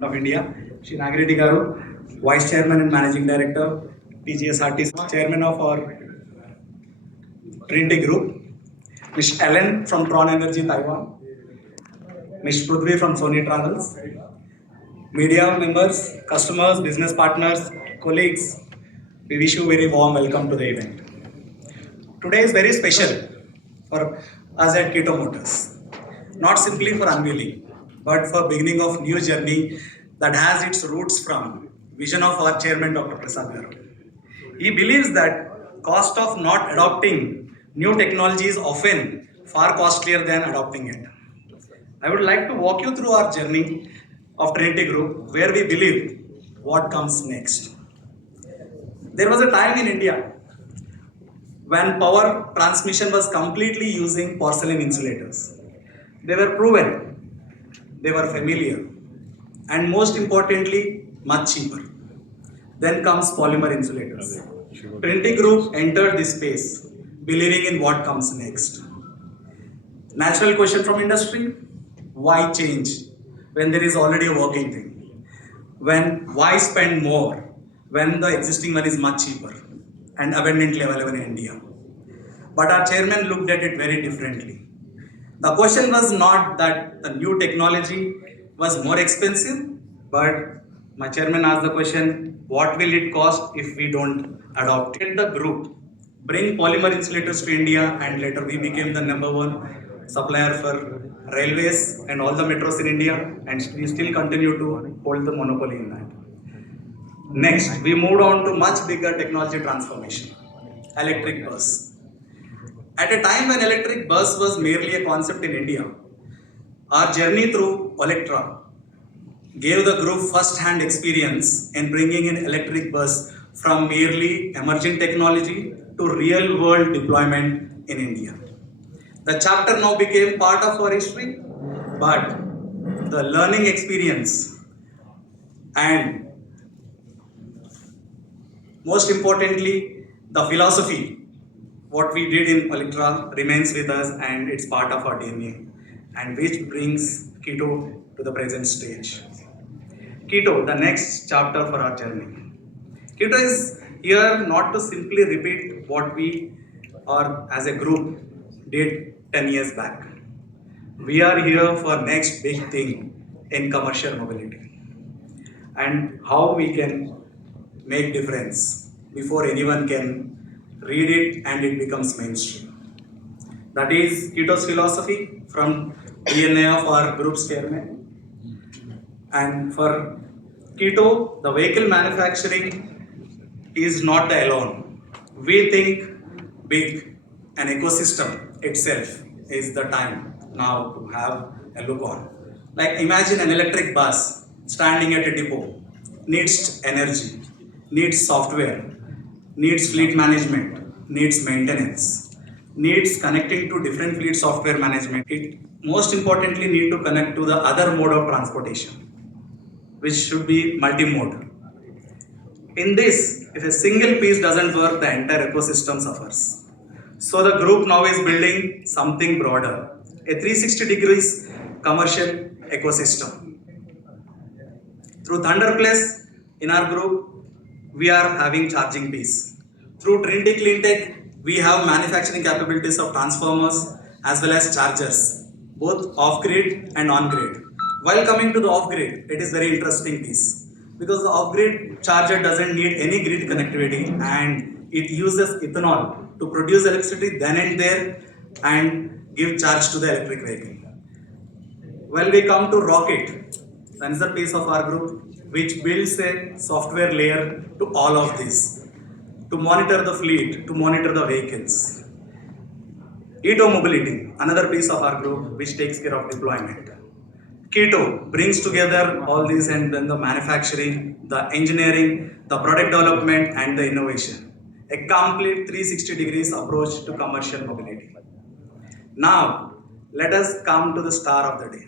of India, Shri Nagiredi Garu, Vice Chairman and Managing Director, TGSRT, Chairman of our Trinity Group, Ms. Ellen from Tron Energy Taiwan, Ms. Prudvi from Sony Travels, media members, customers, business partners, colleagues, we wish you a very warm welcome to the event. Today is very special for us at KETO Motors. Not simply for unveiling, but for beginning of new journey that has its roots from vision of our chairman Dr. Prasad Garu. He believes that cost of not adopting new technology is often far costlier than adopting it. I would like to walk you through our journey of Trinity Group where we believe what comes next. There was a time in India when power transmission was completely using porcelain insulators. They were proven, they were familiar, and most importantly, much cheaper. Then comes polymer insulators. Trinity Group entered this space, believing in what comes next. Natural question from industry: why change when there is already a working thing? Why spend more when the existing one is much cheaper and abundantly available in India? But our chairman looked at it very differently. The question was not that the new technology was more expensive, but my chairman asked the question, what will it cost if we don't adopt it? The group bring polymer insulators to India, and later we became the number one supplier for railways and all the metros in India, and we still continue to hold the monopoly in that. Next, we moved on to much bigger technology transformation, electric bus. At a time when electric bus was merely a concept in India, our journey through Electra gave the group first-hand experience in bringing in electric bus from merely emerging technology to real-world deployment in India. The chapter now became part of our history, but the learning experience and most importantly, the philosophy what we did in Electra remains with us and it's part of our DNA, and which brings KETO to the present stage. KETO, the next chapter for our journey. KETO is here not to simply repeat what we or as a group did 10 years back. We are here for next big thing in commercial mobility and how we can make difference before anyone can read it and it becomes mainstream. That is KETO's philosophy from DNA of our group's chairman. And for KETO, the vehicle manufacturing is not the alone. We think big, an ecosystem itself is the time now to have a look on. Like imagine an electric bus standing at a depot, needs energy, needs software, needs fleet management, needs maintenance, needs connecting to different fleet software management. It most importantly need to connect to the other mode of transportation, which should be multi-mode. In this, if a single piece doesn't work, the entire ecosystem suffers. So the group now is building something broader, a 360 degrees commercial ecosystem. Through Thunder Plus in our group, we are having charging piece. Through Trinity Cleantech, we have manufacturing capabilities of transformers as well as chargers, both off-grid and on-grid. While coming to the off-grid, it is very interesting piece because the off-grid charger doesn't need any grid connectivity and it uses ethanol to produce electricity then and there and give charge to the electric vehicle. When we come to Rocket, another piece of our group, which builds a software layer to all of this, to monitor the fleet, to monitor the vehicles. KETO Mobility, another piece of our group, which takes care of deployment. KETO brings together all these and then the manufacturing, the engineering, the product development and the innovation. A complete 360 degrees approach to commercial mobility. Now, let us come to the star of the day,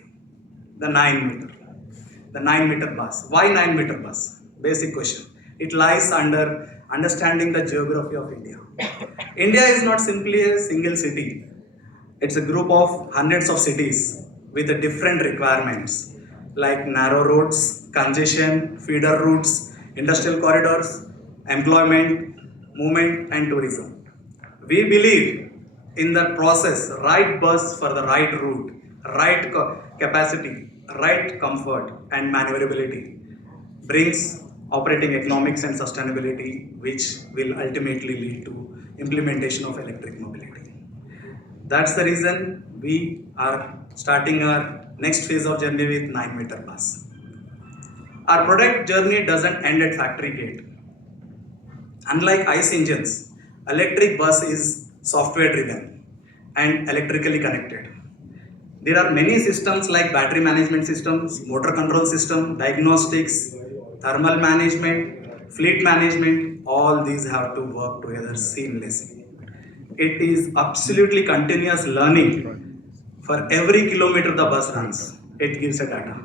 the 9-meter. The 9-meter bus. Why 9-meter bus? Basic question. It lies under understanding the geography of India. India is not simply a single city. It's a group of hundreds of cities with different requirements. like narrow roads, congestion, feeder routes, industrial corridors, employment, movement, and tourism. We believe in the process, right bus for the right route, right capacity, right comfort, and maneuverability brings operating economics and sustainability, which will ultimately lead to implementation of electric mobility. That's the reason we are starting our next phase of journey with 9-meter bus. Our product journey doesn't end at factory gate. Unlike ICE engines, electric bus is software driven and electrically connected. There are many systems like battery management systems, motor control system, diagnostics, thermal management, fleet management, all these have to work together seamlessly. It is absolutely continuous learning. For every kilometer the bus runs, it gives a data.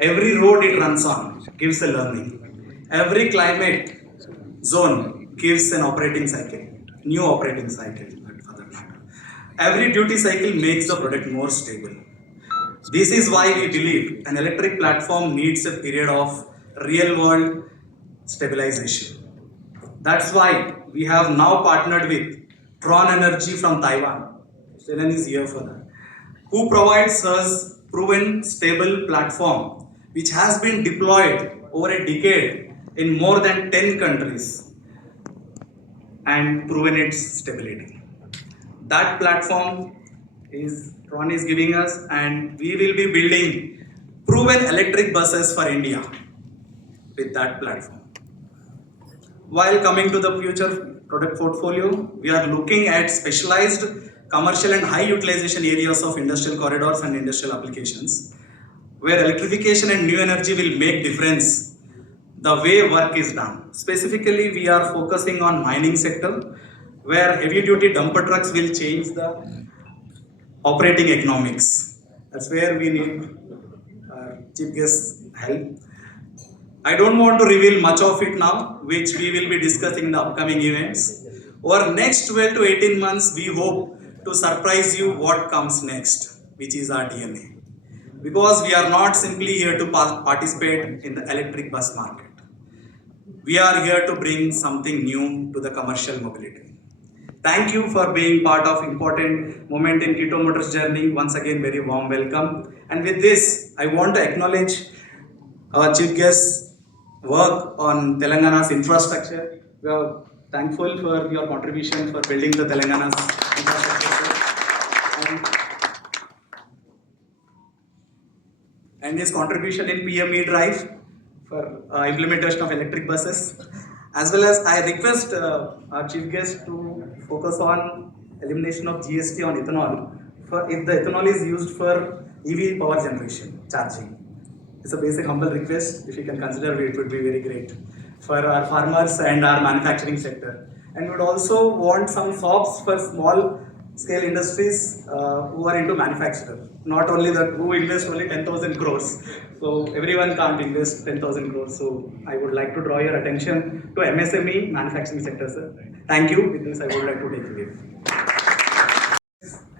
Every road it runs on gives a learning. Every climate zone gives an operating cycle, new operating cycle for that matter. Every duty cycle makes the product more stable. This is why we believe an electric platform needs a period of real world stabilization. That's why we have now partnered with Tron Energy from Taiwan. Stenan is here for that. Who provides us proven stable platform which has been deployed over a decade in more than 10 countries and proven its stability. That platform is Tron is giving us, and we will be building proven electric buses for India with that platform. While coming to the future product portfolio, we are looking at specialized commercial and high utilization areas of industrial corridors and industrial applications, where electrification and new energy will make difference the way work is done. Specifically, we are focusing on mining sector, where heavy duty dumper trucks will change the operating economics. That's where we need chief guest help. I don't want to reveal much of it now, which we will be discussing in the upcoming events. Over next 12 to 18 months, we hope to surprise you what comes next, which is our DNA. Because we are not simply here to participate in the electric bus market. We are here to bring something new to the commercial mobility. Thank you for being part of important moment in KETO Motors journey. Once again, very warm welcome. And with this, I want to acknowledge our chief guest's work on Telangana's infrastructure. We are thankful for your contribution for building the Telangana's infrastructure. And his contribution in PME drive for implementation of electric buses. As well as I request our chief guest to focus on elimination of GST on ethanol for if the ethanol is used for EV power generation, charging. It's a basic humble request. If you can consider it, would be very great for our farmers and our manufacturing sector. And we would also want some SOPs for small scale industries who are into manufacturer. Not only that, who invest only 10,000 crores. So everyone can't invest 10,000 crores. So I would like to draw your attention to MSME manufacturing sector, sir. Thank you. With this, I would like to take leave.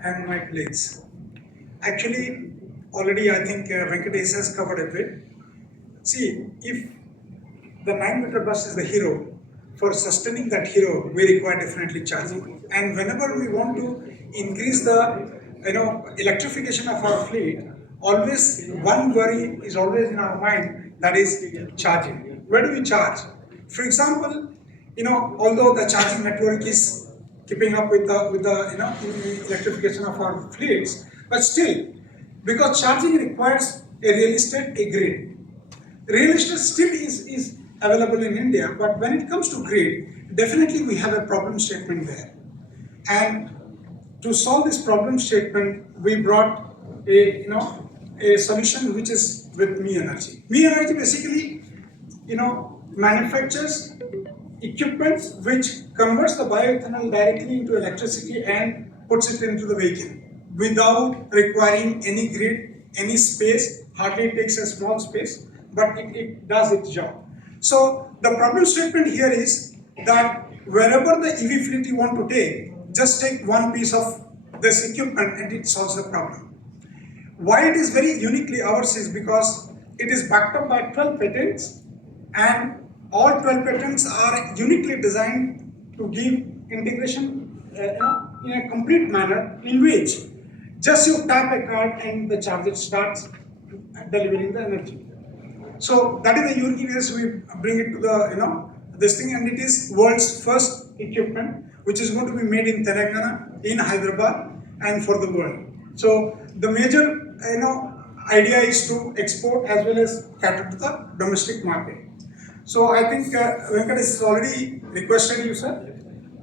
And my colleagues. Actually, already I think Venkatesh has covered a bit. See, if the 9-meter bus is the hero, for sustaining that hero, we require definitely charging. And whenever we want to increase the electrification of our fleet, always one worry is always in our mind, that is charging. Where do we charge? For example, although the charging network is keeping up with the electrification of our fleets, but still, because charging requires a real estate, a grid. Real estate still is available in India, but when it comes to grid, definitely we have a problem statement there. And to solve this problem statement, we brought a solution which is with Me Energy. Me Energy basically, manufactures equipment which converts the bioethanol directly into electricity and puts it into the vehicle without requiring any grid, any space. Hardly it takes a small space, but it does its job. So the problem statement here is that wherever the EV fleet you want to take, just take one piece of this equipment and it solves the problem. Why it is very uniquely ours is because It is backed up by 12 patents, and all 12 patents are uniquely designed to give integration in a complete manner, in which just you tap a card and the charger starts delivering the energy. So that is the uniqueness. We bring it to the this thing, and it is world's first equipment, which is going to be made in Telangana, in Hyderabad, and for the world. So the major idea is to export as well as cater to the domestic market. So I think Venkatesh has already requested you, sir,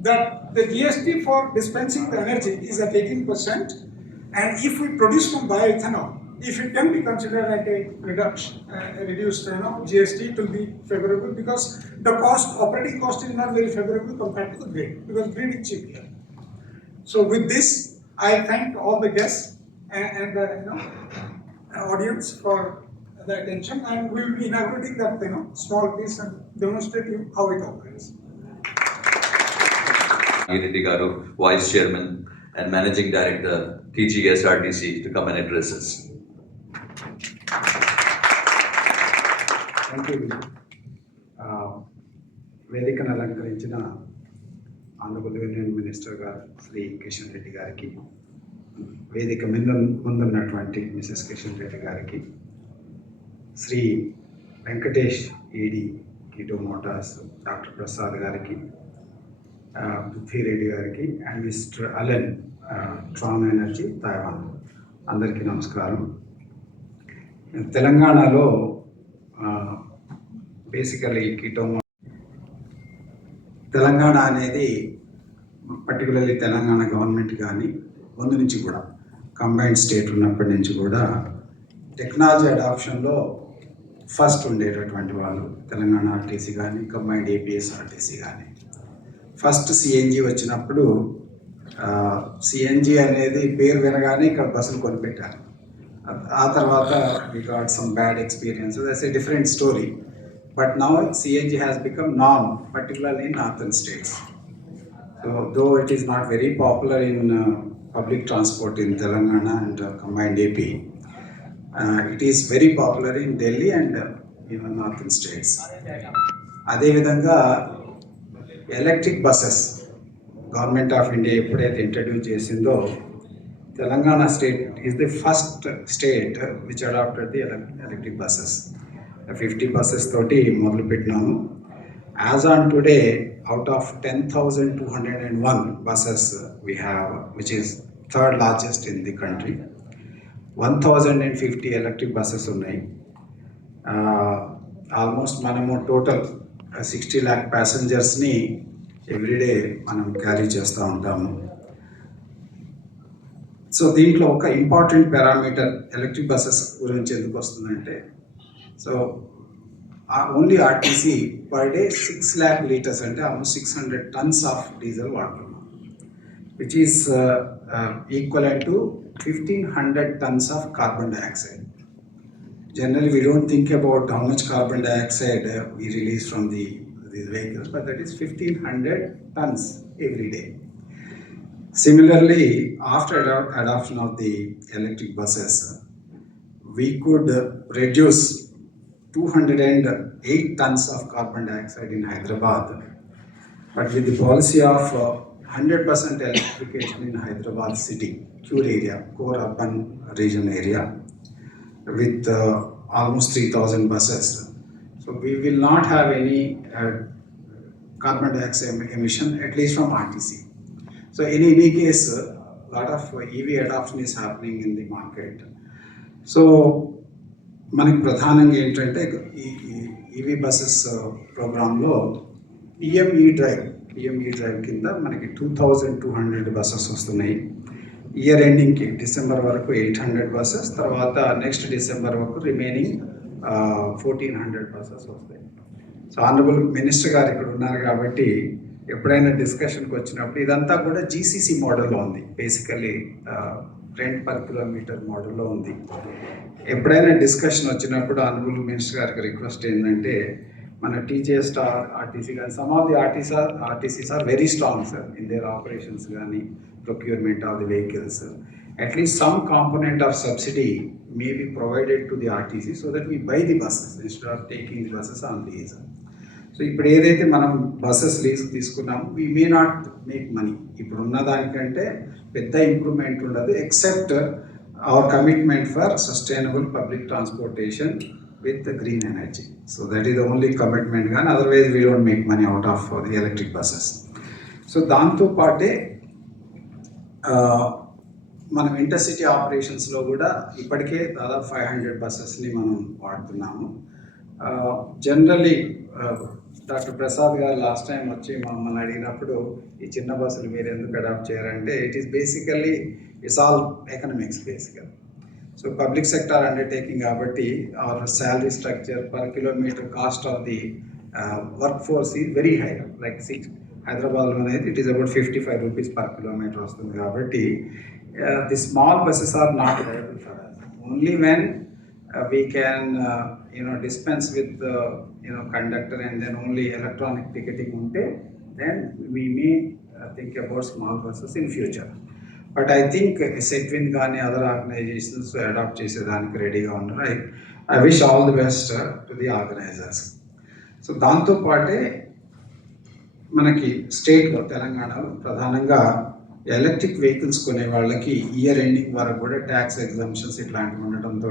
that the GST for dispensing the energy is at 18%, and if we produce from bioethanol, if it can be considered like a reduced GST, it will be favorable, because the operating cost is not very favorable compared to the grid, because grid is cheap here. So with this, I thank all the guests and audience for the attention, and we will be inaugurating that small piece and demonstrate you how it operates. Reddy Garu, Vice Chairman and Managing Director, TGSRTC, to come and address us. Thank you. వేదికను అలంకరించిన honourable union minister గారు శ్రీ కిషన్ రెడ్డి గారికి, వేదిక ముందున్నటువంటి Mrs Kishan Reddy గారికి, శ్రీ వెంకటేష్ ఈడి keto Motors doctor Prasad గారికి, పృథ్వీరెడ్డి గారికి, and mister Allen Tron energy Taiwan, అందరికీ నమస్కారం. తెలంగాణలో బేసికలీ కీటో తెలంగాణ అనేది పర్టికులర్లీ తెలంగాణ గవర్నమెంట్ కానీ ముందు నుంచి కూడా కంబైన్డ్ స్టేట్ ఉన్నప్పటి నుంచి కూడా టెక్నాలజీ అడాప్షన్లో ఫస్ట్ ఉండేటటువంటి వాళ్ళు తెలంగాణ ఆర్టీసీ కానీ కంబైన్డ్ ఏపీఎస్ ఆర్టీసీ కానీ. ఫస్ట్ సిఎన్జి వచ్చినప్పుడు సిఎన్జి అనేది పేరు వినగానే ఇక్కడ బస్సులు కొనిపెట్టారు. ఆ తర్వాత we got some bad experiences. That's a different story. But now CNG has become norm, particularly in northern states. So though it is not very popular in public transport in Telangana and combined AP, it is very popular in Delhi and even northern states. అదేవిధంగా electric buses government of India ఎప్పుడైతే introduce చేసిందో, Telangana state is the first state which adopted the electric buses. 50 buses toti modelu petnamu. As on today, out of 10,201 buses we have, which is third largest in the country, 1,050 electric buses ఉన్నాయి. Almost మనము total 60 lakh ప్యాసింజర్స్ని everyday మనం carry చేస్తూ ఉంటాము. So దీంట్లో ఒక important parameter electric buses గురించి ఎందుకు వస్తుందంటే, so only RTC per day 6 lakh liters అంటే ఆల్మోస్ట్ 600 tons ఆఫ్ డీజిల్ వాడుతున్నాం, which is equivalent to 1,500 tons of carbon dioxide. Generally, we don't think about how much carbon dioxide we release from these vehicles, but that is 1,500 tons every day. Similarly, after adoption of the electric buses, we could reduce 208 tons of carbon dioxide in Hyderabad. But with the policy of 100% electrification in Hyderabad city, core area, core urban region area, with almost 3,000 buses. So we will not have any carbon dioxide emission, at least from RTC. So in any case, a lot of EV adoption is happening in the market. So మనకి ప్రధానంగా ఏంటంటే ఈ EV buses ప్రోగ్రాంలో PME drive కింద మనకి 2,200 buses వస్తున్నాయి. Year ఎండింగ్కి December వరకు 800 buses, తర్వాత నెక్స్ట్ డిసెంబర్ వరకు రిమైనింగ్ 1,400 బస్సెస్ వస్తాయి. సో ఆనరబుల్ మినిస్టర్ గారు ఇక్కడ ఉన్నారు కాబట్టి ఎప్పుడైనా డిస్కషన్కి వచ్చినప్పుడు ఇదంతా కూడా జీసీసీ మోడల్లో ఉంది, బేసికలీ రెంట్ పర్ కిలోమీటర్ మోడల్లో ఉంది. ఎప్పుడైనా డిస్కషన్ వచ్చినప్పుడు ఆనరబుల్ మినిస్టర్ గారికి రిక్వెస్ట్ ఏంటంటే, మన టీజీఎస్ ఆర్టీసీ కానీ some of the RTCs are very strong sir in their operations కానీ procurement of the vehicles. At least some component of subsidy may be provided to the RTC so that we buy the buses instead of taking the buses on lease. So ఇప్పుడు ఏదైతే మనం buses lease తీసుకున్నామో we may not make money. ఇప్పుడు ఉన్న దానికంటే పెద్ద improvement ఉండదు except our commitment for sustainable public transportation with green energy. So that is the only commitment, కానీ otherwise we don't make money out of the electric buses. So దాంతోపాటే మనం intercity ఆపరేషన్స్లో కూడా ఇప్పటికే దాదాపు 500 బస్సెస్ని మనం వాడుతున్నాము. జనరలీ డాక్టర్ ప్రసాద్ గారు లాస్ట్ టైం వచ్చి మమ్మల్ని అడిగినప్పుడు ఈ చిన్న బస్సులు మీరు ఎందుకు అడాప్ట్ చేయాలంటే it is basically it's all economics basical. So public sector undertaking కాబట్టి our salary structure per kilometre cost of the workforce is very high. Like హైదరాబాద్లో అనేది it is about 55 rupees per kilometre వస్తుంది. కాబట్టి the small buses are not available for us. Only when we can dispense with conductor and then only electronic ticketing unte, then we may think about small buses in future. But I think Setwin gaani other organizations adopt chesedaniki ready ga unnaru. I wish all the best to the organizers. So దాంతో పాటే మనకి స్టేట్లో తెలంగాణలో ప్రధానంగా electric vehicles కొనే వాళ్ళకి year ending వరకు కూడా ట్యాక్స్ ఎగ్జామ్షన్స్ ఇట్లాంటివి ఉండటంతో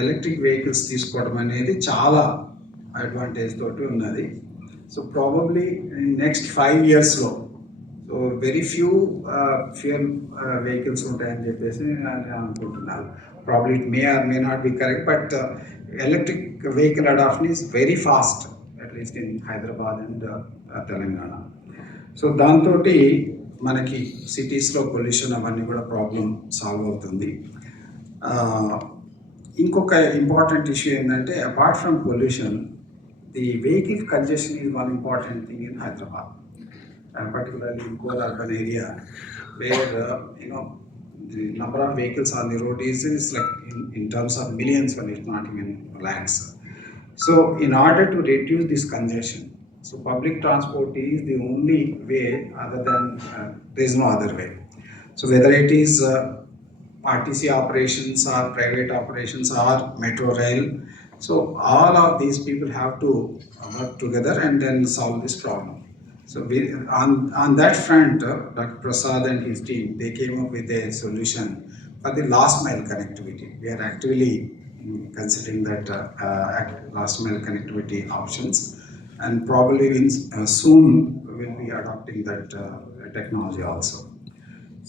ఎలక్ట్రిక్ వెహికల్స్ తీసుకోవడం అనేది చాలా అడ్వాంటేజ్ తోటి ఉన్నది. సో ప్రాబబ్లీ నెక్స్ట్ 5 yearsలో so very few fuel vehicles ఉంటాయని చెప్పేసి నేను అనుకుంటున్నాను. Probably it may or may not be correct, but electric vehicle adoption is very fast at least in Hyderabad and Telangana. So దాంతో మనకి సిటీస్లో పొల్యూషన్ అవన్నీ కూడా ప్రాబ్లం సాల్వ్ అవుతుంది. ఇంకొక ఇంపార్టెంట్ ఇష్యూ ఏంటంటే apart from pollution the vehicle congestion is one important thing in Hyderabad, particularly in core urban area where the number of vehicles on the road is like in terms of millions when it's not even lakhs. So in order to reduce this congestion, so public transport is the only way, other than there is no other way. So whether it is RTC operations or private operations or metro rail, so all of these people have to work together and then solve this problem. So on that front, Dr. Prasad and his team, they came up with a solution for the last mile connectivity. We are actively considering that last mile connectivity options, and probably soon we will be adopting that technology also.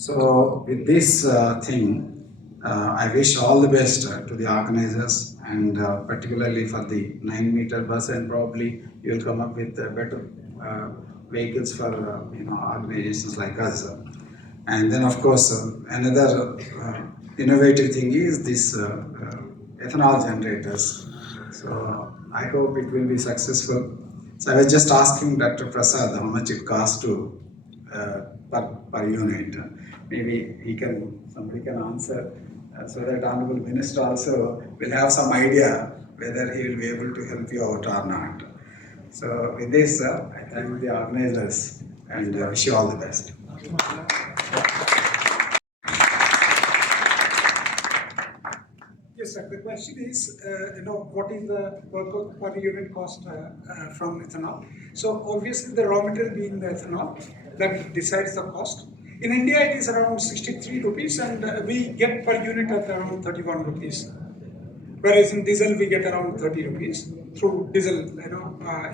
So with this thing, I wish all the best to the organizers, and particularly for the 9-meter bus, and probably you will come up with better vehicles for organizations like us. And then of course another innovative thing is this ethanol generators. So I hope it will be successful. So I was just asking Dr. Prasad how much it costs to per unit. Maybe somebody can answer so that Honorable Minister also will have some idea whether he will be able to help you out or not. So with this, I thank the organizers and wish you all the best. Yes, sir. The question is, what is the per unit cost from ethanol? So obviously the raw material being the ethanol, that decides the cost. In India, it is around 63 rupees, and we get per unit at around 31 rupees. Whereas in diesel, we get around 30 rupees through diesel,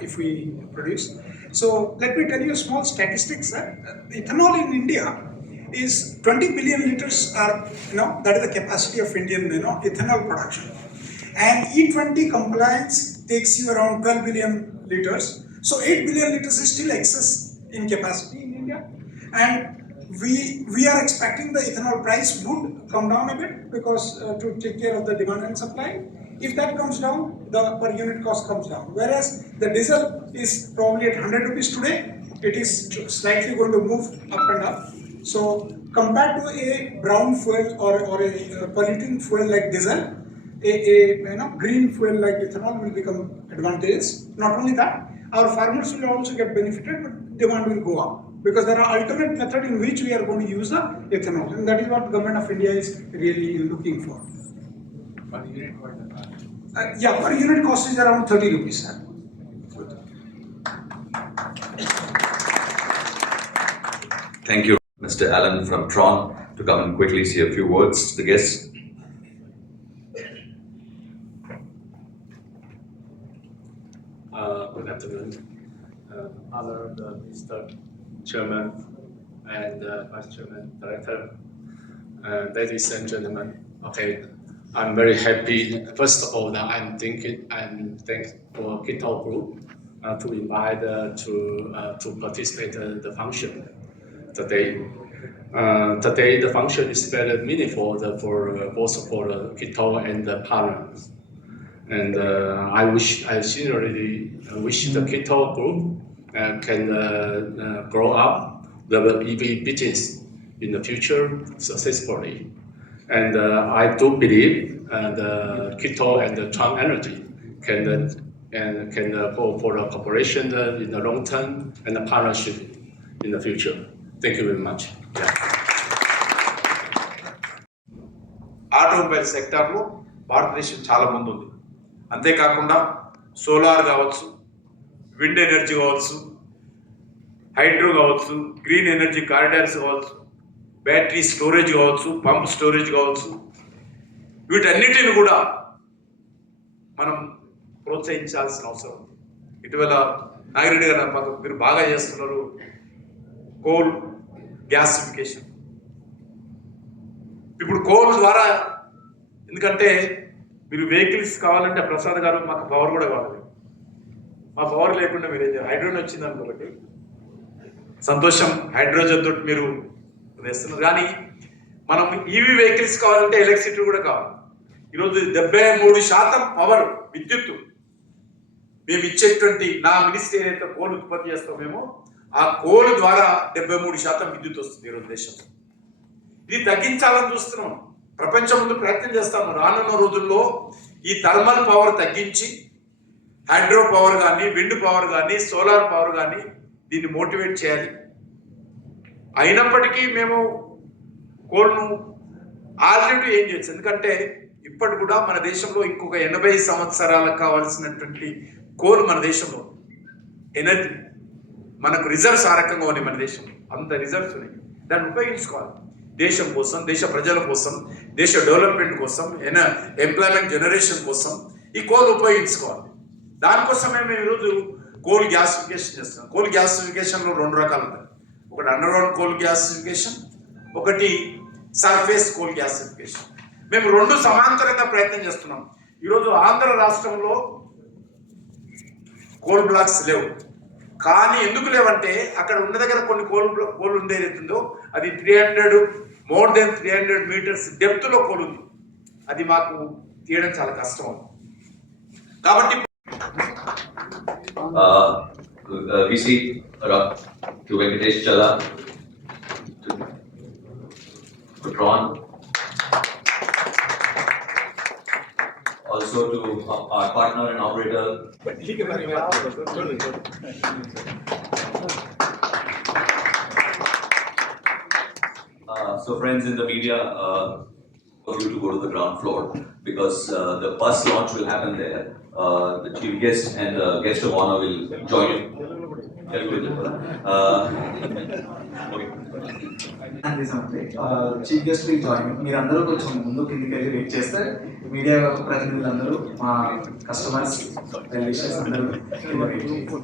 if we produce. So let me tell you a small statistics. Ethanol in India is 20 billion liters are, that is the capacity of Indian, ethanol production. And E20 compliance takes you around 12 billion liters. So 8 billion liters is still excess in capacity in India. And we are expecting the ethanol price would come down a bit because to take care of the demand and supply. If that comes down, the per unit cost comes down. Whereas the diesel is probably at 100 rupees today, it is slightly going to move up and up. So compared to a brown fuel or a polluting fuel like diesel, a green fuel like ethanol will become advantageous. Not only that, our farmers will also get benefited, but demand will go up because there are alternate method in which we are going to use the ethanol, and that is what government of India is really looking for. Per unit what the cost? Yeah, per unit cost is around 30 rupees, sir. Thank you, Mr. Allen from Tron, to come and quickly say a few words to the guests. Good afternoon, other Mr. Chairman and Vice Chairman, Director, ladies and gentlemen. Okay, I'm very happy. First of all, now I'm thankful KETO Group to invite to participate in the function today. Today, the function is very meaningful for both for the KETO and the partners. And I sincerely wish the KETO Group can grow up the EV business in the future successfully. And I do believe the KETO and the Tron Energy can go for the cooperation in the long term and the partnership in the future. Thank you very much. Automobile సెక్టార్లో భారతదేశం చాలా ముందుంది. అంతేకాకుండా solar కావచ్చు, wind energy కావచ్చు, hydro కావచ్చు, green energy corridors కావచ్చు, battery storage కావచ్చు, పంప్ స్టోరేజ్ కావచ్చు, వీటన్నిటిని కూడా మనం ప్రోత్సహించాల్సిన అవసరం ఉంది. ఇటీవల నాగిరెడ్డి గారు మీరు బాగా చేస్తున్నారు కోల్ గ్యాసిఫికేషన్. ఇప్పుడు కోల్ ద్వారా, ఎందుకంటే మీరు వెహికల్స్ కావాలంటే ప్రసాద్ గారు మాకు పవర్ కూడా కావాలి. మా పవర్ లేకుండా మీరు ఏం చేయాలి? హైడ్రోజన్ వచ్చింది అనుకోబట్టి సంతోషం, హైడ్రోజన్ తోటి మీరు వేస్తున్నారు. కానీ మనం ఈవీ వెహికల్స్ కావాలంటే ఎలక్ట్రిసిటీ కూడా కావాలి. ఈరోజు 73% పవర్ విద్యుత్తు మేము ఇచ్చేటువంటి నా మినిస్ట్రీ ఏదైతే కోల్ ఉత్పత్తి చేస్తామేమో ఆ కోల్ ద్వారా 73% విద్యుత్ వస్తుంది ఈరోజు దేశంలో. ఇది తగ్గించాలని చూస్తున్నాం, ప్రపంచం ముందు ప్రయత్నం చేస్తాము. రానున్న రోజుల్లో ఈ థర్మల్ పవర్ తగ్గించి హైడ్రో పవర్ కానీ, విండ్ పవర్ కానీ, సోలార్ పవర్ కానీ దీన్ని మోటివేట్ చేయాలి. అయినప్పటికీ మేము కోల్ను ఆల్టర్నేటివ్ ఏం చేయొచ్చు, ఎందుకంటే ఇప్పటి కూడా మన దేశంలో ఇంకొక 80 సంవత్సరాలకు కావాల్సినటువంటి కోల్ మన దేశంలో ఎనర్జీ మనకు రిజర్వ్స్ ఆ రకంగా ఉన్నాయి. మన దేశంలో అంత రిజర్వ్స్ ఉన్నాయి, దాన్ని ఉపయోగించుకోవాలి. దేశం కోసం, దేశ ప్రజల కోసం, దేశ డెవలప్మెంట్ కోసం, ఎంప్లాయ్మెంట్ జనరేషన్ కోసం ఈ కోల్ ఉపయోగించుకోవాలి. దానికోసమే మేము ఈరోజు కోల్ గ్యాసిఫికేషన్ చేస్తున్నాం. కోల్ గ్యాసిఫికేషన్లో 2 రకాలు ఉంటాయి. ఒకటి అండర్ గ్రౌండ్ కోల్ గ్యాసిఫికేషన్, ఒకటి సర్ఫేస్ కోల్ గ్యాసిఫికేషన్. మేము 2 సమాంతరంగా ప్రయత్నం చేస్తున్నాం. ఈరోజు ఆంధ్ర రాష్ట్రంలో కోల్ బ్లాక్స్ లేవు. కానీ ఎందుకు లేవంటే అక్కడ ఉన్న దగ్గర కొన్ని కోల్ ఉండేదో అది 300 more than 300 meters డెప్త్లో కోల్ ఉంది. అది మాకు తీయడం చాలా కష్టం. కాబట్టి VC to Venkatesh Chala, to Tron, also to our partner and operator. So friends in the media, for you to go to the ground floor because the bus launch will happen there. The chief guest and the guest of honor will join you. Chief guest will join. మీరందరూ కొంచెం ముందు కిందికి వెళ్ళి wait చేస్తే media ప్రతినిధులందరూ, మా customers, well wishers అందరూ కింద wait చేస్తారు.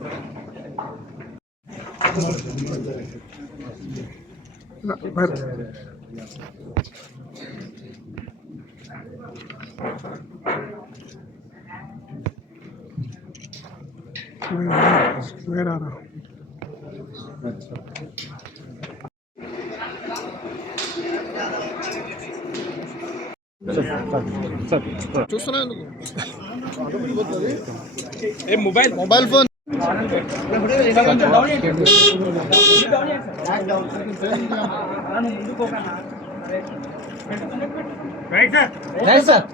Where are you? చూస్తున్నా ఎందుకు ఏ mobile phone right sir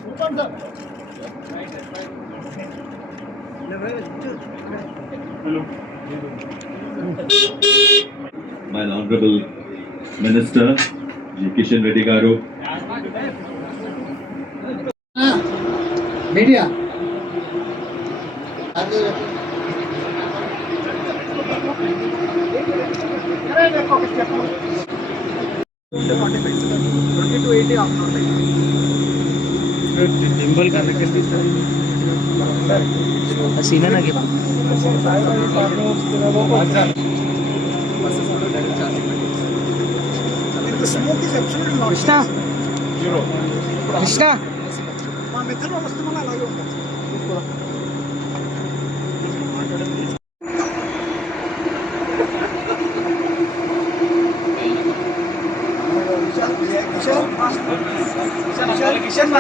my honorable minister, Kishan Reddy garu. Media डिंपल कनेक्टेड सीना ना The smoke is absolutely not. Krishna Krishna మా మిత్రులు వస్తున్నా అలాగే ఉంటుంది. కిషన్